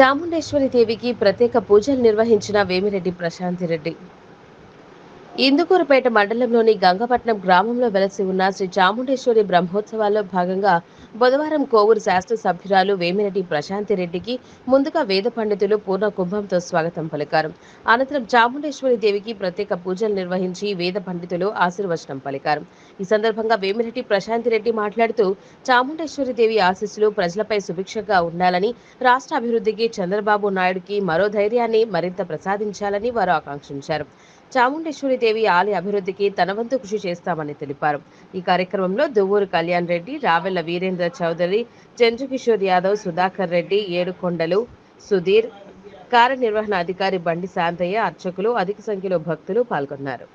చాముండేశ్వరి దేవికి ప్రత్యేక పూజలు నిర్వహించిన వేమిరెడ్డి ప్రశాంతిరెడ్డి. ఇందుకూరుపేట మండలంలోని గంగపట్నం గ్రామంలో వెలసి ఉన్న శ్రీ చాముండేశ్వరి బ్రహ్మోత్సవాల్లో భాగంగా బుధవారం కోవూరు శాసనసభ్యురాలు వేమిరెడ్డి ప్రశాంతిరెడ్డికి ముందుగా వేద పండితులు పూర్ణ కుంభంతో స్వాగతం పలికారు. అనంతరం చాముండేశ్వరి దేవికి ప్రత్యేక పూజలు నిర్వహించి వేద పండితులు ఆశీర్వచనం పలికారు. ఈ సందర్భంగా వేమిరెడ్డి ప్రశాంతిరెడ్డి మాట్లాడుతూ చాముండేశ్వరి దేవి ఆశీస్సులు ప్రజలపై సుభిక్షంగా ఉండాలని, రాష్ట్ర అభివృద్ధికి చంద్రబాబు నాయుడుకి మరో ధైర్యాన్ని మరింత ప్రసాదించాలని వారు ఆకాంక్షించారు. చాముండేశ్వరి దేవి ఆలయ అభివృద్ధికి తన వంతు కృషి చేస్తామని తెలిపారు. ఈ కార్యక్రమంలో దువ్వూరు కళ్యాణ్ రెడ్డి, రావెల్ల వీరేంద్ర చౌదరి, చంద్రకిషోర్ యాదవ్, సుధాకర్ రెడ్డి, ఏడుకొండలు సుధీర్, కార్యనిర్వహణ అధికారి బండి శాంతయ్య, అర్చకులు, అధిక సంఖ్యలో భక్తులు పాల్గొన్నారు.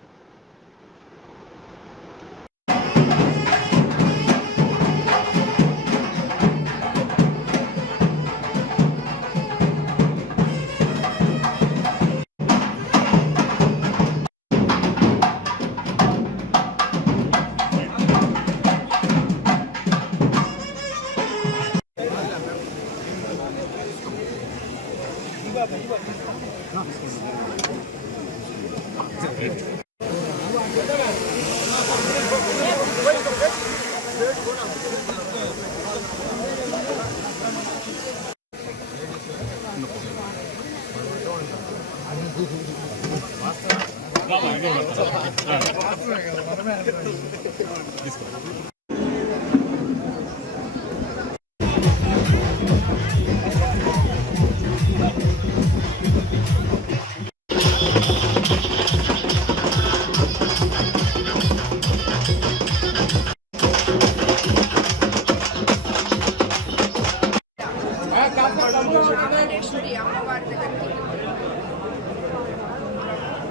చాముండేశ్వరి అమ్మవారి దగ్గరికి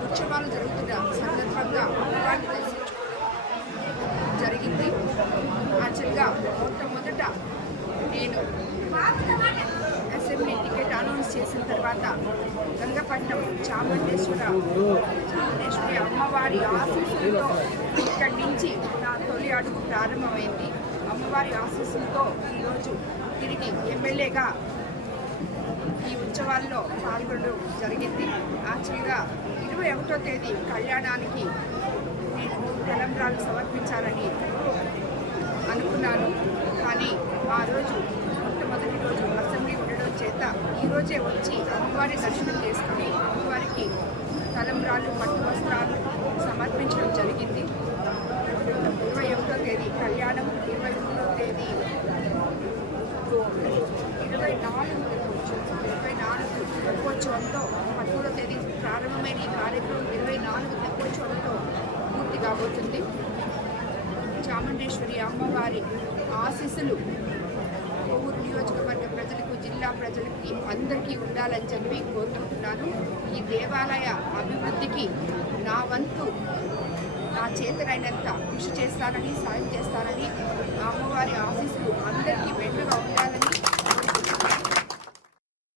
ఉత్సవాలు జరుగుతున్న సందర్భంగా అమ్మవారిని దర్శించుకోవడం జరిగింది. యాక్చువల్గా మొట్టమొదట నేను అసెంబ్లీ టికెట్ అనౌన్స్ చేసిన తర్వాత గంగపట్నం చాముండేశ్వరి అమ్మవారి ఆశీస్సులతో ఇక్కడి నుంచి నా తొలి అడుగు ప్రారంభమైంది. అమ్మవారి ఆశీస్సులతో ఈరోజు తిరిగి ఎమ్మెల్యేగా ఈ ఉత్సవాల్లో పాల్గొనడం జరిగింది. యాక్చువల్గా 21వ తేదీ కళ్యాణానికి నేను తలంబ్రాలు సమర్పించాలని అనుకున్నాను. కానీ ఆ రోజు మొట్టమొదటి రోజు అసెంబ్లీ ఉండడం చేత ఈరోజే వచ్చి అమ్మవారి దర్శనం చేసుకుని అమ్మవారికి తలంబ్రాలు, పట్టు వస్త్రాలు సమర్పించడం జరిగింది. 21వ తేదీ కళ్యాణం, 23వ తేదీ 24 తెప్పోత్సవంతో, 13వ తేదీ ప్రారంభమైన ఈ కార్యక్రమం 24 తెప్పోత్సవంతో పూర్తి కాబోతుంది. చాముండేశ్వరి అమ్మవారి ఆశీస్సులు కోవూరు నియోజకవర్గ ప్రజలకు, జిల్లా ప్రజలకి అందరికీ ఉండాలని చెప్పి కోరుకుంటున్నాను. ఈ దేవాలయ అభివృద్ధికి నా వంతు, నా చేతనైనంత కృషి చేస్తానని, సాయం చేస్తానని, అమ్మవారి ఆశీస్సులు అందరికీ మెండుగా ఉండాలని